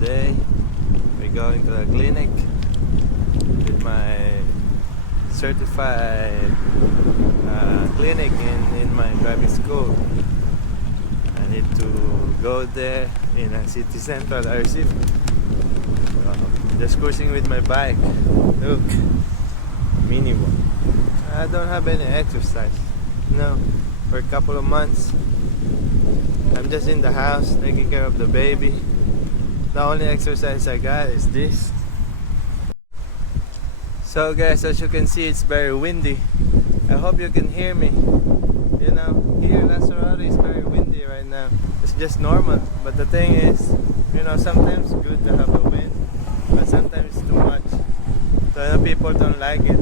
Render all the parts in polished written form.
today we're going to the clinic with my certified clinic in my driving school. I need to go there in a city center, Arecife. Just cruising with my bike. Look, mini one. I don't have any exercise. No, for a couple of months. I'm just in the house taking care of the baby. The only exercise I got is this. So guys, as you can see, it's very windy. I hope you can hear me. You know, here Lanzarote is very windy right now. It's just normal, but the thing is, you know, sometimes it's good to have a wind, but sometimes it's too much. So the people don't like it.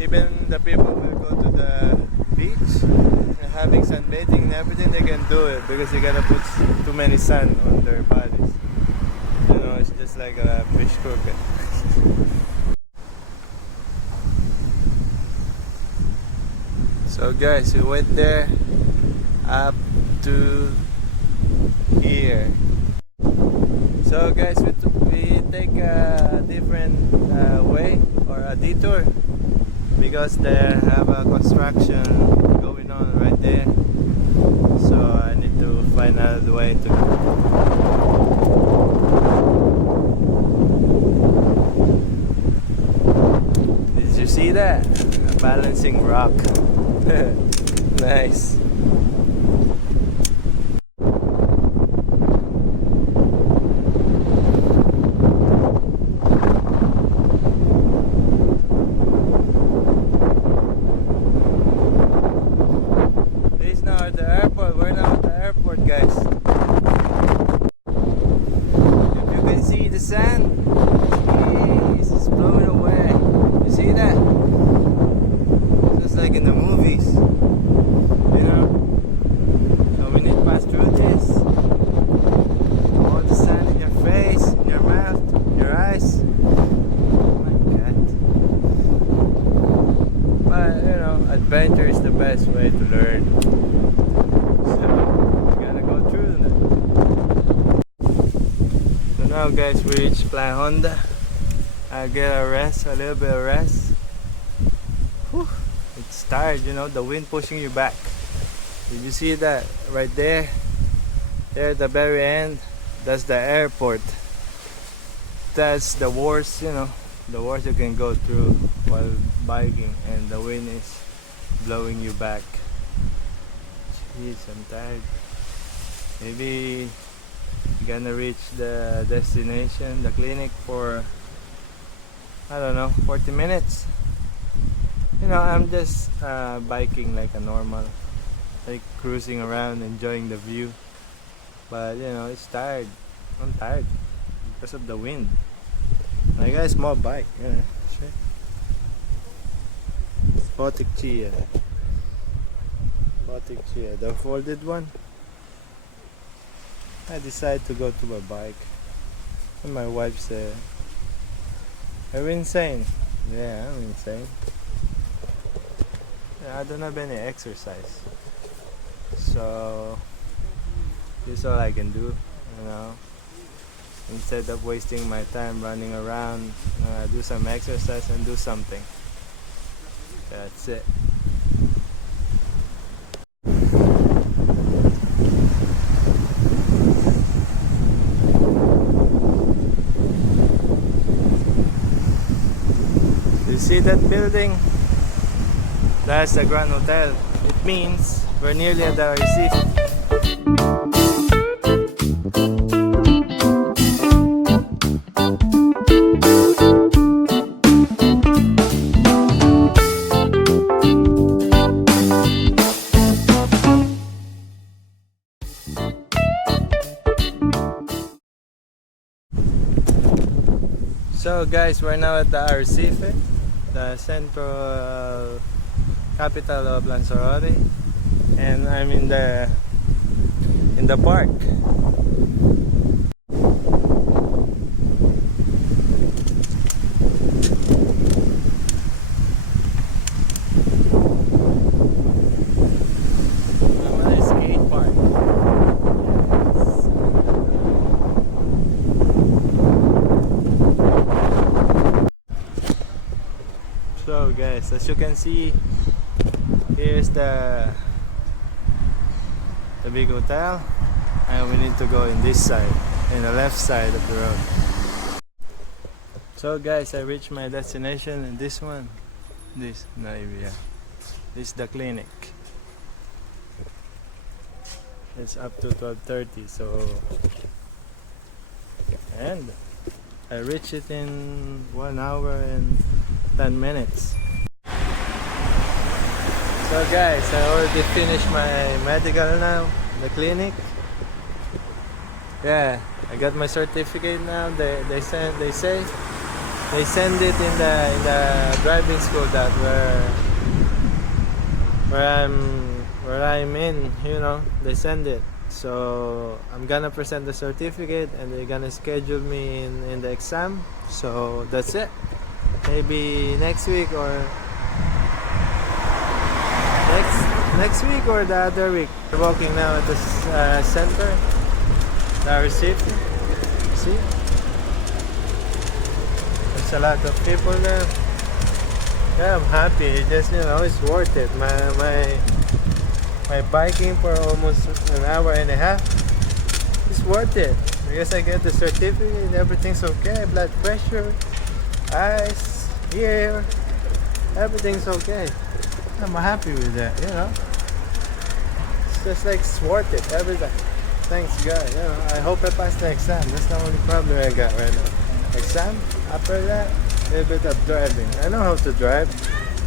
Even the people will go to the beach and having sunbathing and everything, they can do it because they gotta put too many sun on their bodies. You know, it's just like a fish croquette. So guys, we went there up to here. So guys, we take a different way or a detour because they have a construction going on right there. So I need to find another way to go. Did you see that? A balancing rock. Nice. This is now at the airport. We're now at the airport, guys. If you can see the sand, geez, it's blowing away. You see that? Just like in the movies, you know. So we need to pass through this. All the sand in your face, in your mouth, your eyes. Oh my god. But you know, adventure is the best way to learn. So we gotta go through that. So now guys, we reached Playa Honda. I get a rest, a little bit of rest. Whew. It's tired, you know, the wind pushing you back. Did you see that right there? There at the very end, that's the airport. That's the worst, you know, the worst you can go through while biking, and the wind is blowing you back. Jeez, I'm tired. Maybe gonna reach the destination, the clinic, for I don't know, 40 minutes. You know, I'm just biking like a normal, like cruising around, enjoying the view. But you know, it's tired. I'm tired because of the wind. I got a small bike, yeah, sure. Botic Chia. Botic Chia, the folded one. I decided to go to my bike. And my wife said, "Are you insane?" Yeah, I'm insane. I don't have any exercise, so this is all I can do, you know. Instead of wasting my time running around, do some exercise and do something. That's it. You see that building? That's the Grand Hotel. It means we're nearly at the Arecife. So guys, we're now at the Arecife, the central capital of Lanzarote, and I'm in the park. guys, as you can see, here's the big hotel, and we need to go in this side, in the left side of the road. So guys, I reached my destination, and this one, this is the clinic. It's up to 12:30, so, and I reached it in 1 hour and 10 minutes. So guys, I already finished my medical now, the clinic. Yeah, I got my certificate now. They say they send it in the driving school that where I'm in, you know, they send it. So I'm gonna present the certificate, and they're gonna schedule me in the exam. So that's it. Maybe next week or next week or the other week. We're walking now at the center, the receipt. See, there's a lot of people there. Yeah, I'm happy. It just, you know, it's worth it. My biking for almost an hour and a half, it's worth it because I get the certificate. Everything's okay. Blood pressure, eyes, ear, everything's okay. I'm happy with that, you know. It's just like it's worth it every time. Thanks God, you know. I hope I pass the exam. That's the only problem I got right now. Exam. After that, a little bit of driving. I know how to drive,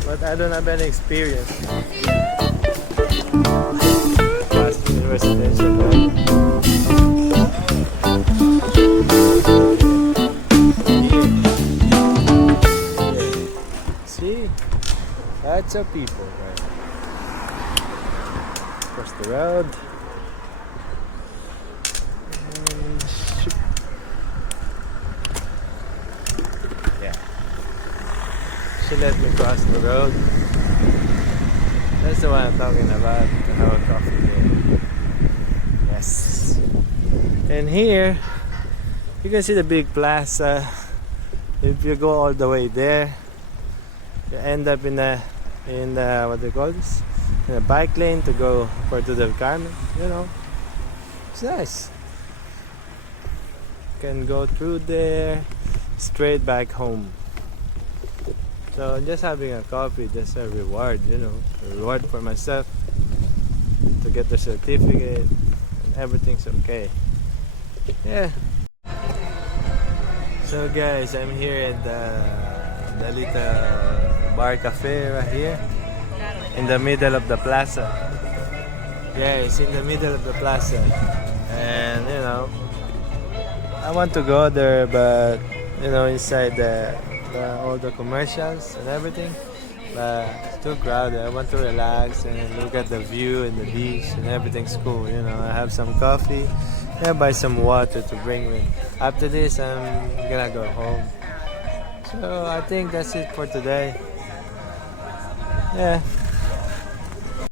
but I don't have any experience. Past the residential drive. See, lots of people, right? Across the road. And yeah, she let me cross the road. That's the one I'm talking about. To have a coffee there. Yes. And here, you can see the big plaza. If you go all the way there, you end up in the what do you call this? In a bike lane to go for to the Carmen. You know, it's nice. You can go through there, straight back home. So just having a coffee, just a reward, you know, a reward for myself to get the certificate, and everything's okay. Yeah. So guys, I'm here at the little bar cafe right here in the middle of the plaza. Yeah, it's in the middle of the plaza, and you know, I want to go there, but you know, inside all the commercials and everything, but it's too crowded. I want to relax and look at the view and the beach, and everything's cool. You know, I have some coffee, yeah, buy some water to bring with. After this, I'm gonna go home. So I think that's it for today. Yeah.